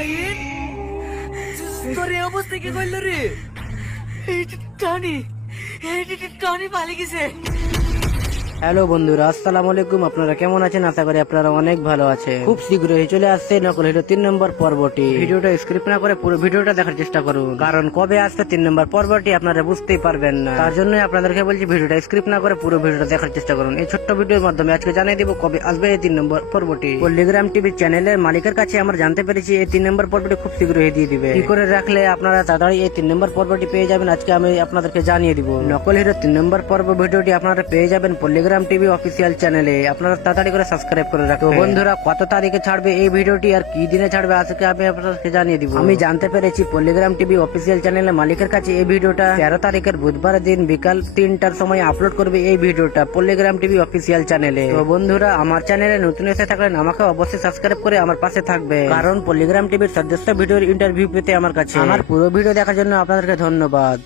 শাহিন, তোর এই অবস্থা কি করলো রে? এই টনি, টনি পালিয়ে গেছে। হ্যালো বন্ধুরা, আসসালামু আলাইকুম। আপনারা কেমন আছেন? আশা করি আপনারা অনেক ভালো আছেন। খুব শীঘ্রই চলে আসছে নকল হিরো 3 নম্বর পর্বটি। ভিডিওটা স্ক্রিপ্ট না করে পুরো ভিডিওটা দেখার চেষ্টা করুন, কারণ কবে আসছে 3 নম্বর পর্বটি আপনারা বুঝতেই পারবেন না। তার জন্য আপনাদেরকে বলছি ভিডিওটা স্ক্রিপ্ট না করে পুরো ভিডিওটা দেখার চেষ্টা করুন। এই ছোট্ট ভিডিওর মাধ্যমে আজকে জানিয়ে দিব কবে আসবে এই 3 নম্বর পর্বটি। পল্লিগ্রাম টিভি চ্যানেলের মালিকের কাছে আমরা জানতে পেরেছি এই 3 নম্বর পর্বটি খুব শীঘ্রই দিয়ে দিবে। কি করে রাখলে আপনারা তাড়াতাড়ি এই 3 নম্বর পর্বটি পেয়ে যাবেন, আজকে আমি আপনাদেরকে জানিয়ে দিব। নকল হিরো 3 নম্বর পর্ব ভিডিওটি আপনারা পেয়ে যাবেন পল্লিগ্রাম টিভি অফিসিয়াল চ্যানেলে। আপনারা তাড়াতাড়ি করে সাবস্ক্রাইব করে রাখবেন। বন্ধুরা, কত তারিখে ছাড়বে এই ভিডিওটি আর কি দিনে ছাড়বে আজকে আমি আপনাদেরকে জানিয়ে দিব। আমি জানতে পেরেছি পল্লিগ্রাম টিভি অফিসিয়াল চ্যানেলের মালিকের কাছে এই ভিডিওটা 13 তারিখের বুধবার দিন বিকাল 3টার সময় আপলোড করবে এই ভিডিওটা পল্লিগ্রাম টিভি অফিসিয়াল চ্যানেলে। তো বন্ধুরা, আমার চ্যানেলে নতুন এসে থাকলেন আমাকে অবশ্যই সাবস্ক্রাইব করে আমার পাশে থাকবে, কারণ পল্লিগ্রাম টিভির সদস্য ভিডিওর ইন্টারভিউ পেতে আমার কাছে। আমার পুরো ভিডিও দেখার জন্য আপনাদেরকে ধন্যবাদ।